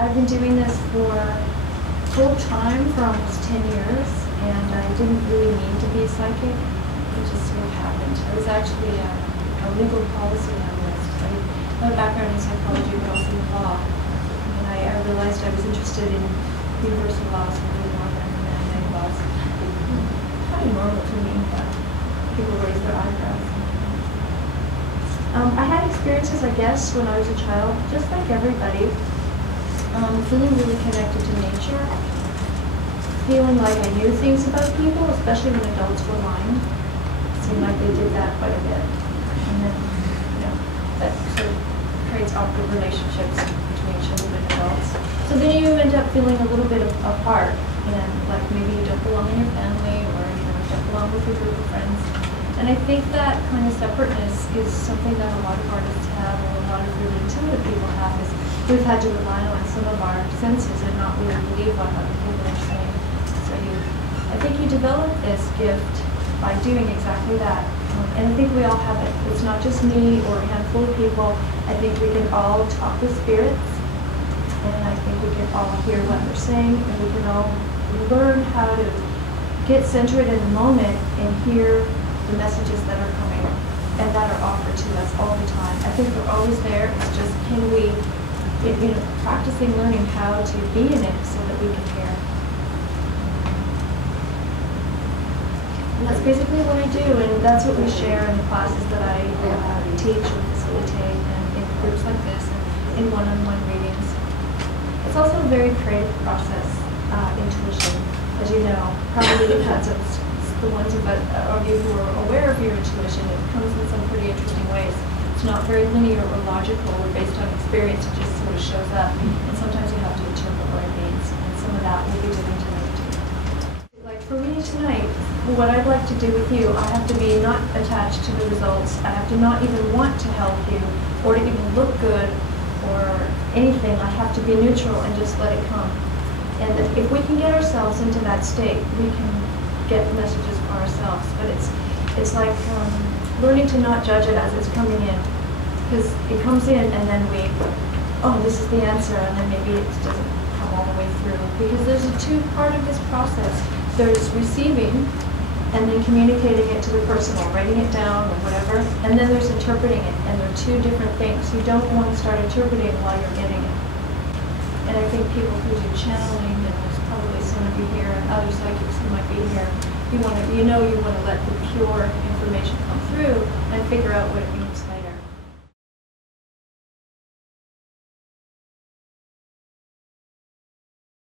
I've been doing this for full time for almost 10 years, and I didn't really mean to be a psychic. It just sort of happened. I was actually a legal policy analyst. I have a background in psychology, but also in law. And I realized I was interested in universal laws and really more than man-made laws. Kind of normal to me, but people raise their eyebrows. I had experiences, I guess, when I was a child, just like everybody, feeling really connected to nature, feeling like I knew things about people, especially when adults were lying. It seemed like they did that quite a bit. And then, that sort of creates awkward relationships between children and adults. So then you end up feeling a little bit apart, and like maybe you don't belong in your family, or you don't belong with your group of friends. And I think that kind of separateness is something that a lot of artists have, or a lot of really intuitive people have, is we've had to rely on some of our senses and not really believe what other people are saying. So I think you develop this gift by doing exactly that. And I think we all have it. It's not just me or a handful of people. I think we can all talk with spirits, and I think we can all hear what they're saying, and we can all learn how to get centered in the moment and hear the messages that are coming and that are offered to us all the time. I think they're always there. It's just, can we, practicing learning how to be in it so that we can hear. And that's basically what I do, and that's what we share in the classes that I teach or facilitate, and in groups like this, and in one-on-one readings. It's also a very creative process, intuition. As you know, probably you've had the ones of you who are aware of your intuition. It comes in some pretty interesting ways. It's not very linear or logical or based on experience. It just sort of shows up, and sometimes you have to interpret what it means, and some of that we'll be doing tonight too. Like for me tonight, what I'd like to do with you, I have to be not attached to the results. I have to not even want to help you or to even look good or anything. I have to be neutral and just let it come. And if we can get ourselves into that state, we can get messages for ourselves. But it's like learning to not judge it as it's coming in, because it comes in and then we, oh, this is the answer, and then maybe it doesn't come all the way through, because there's a two-part of this process. There's receiving and then communicating it to the person, or writing it down or whatever, and then there's interpreting it, and they're two different things. You don't want to start interpreting while you're getting it. And I think people who do channeling, and there's probably some of you here and other psychics who might be here, you want to let the pure information come through and figure out what it means.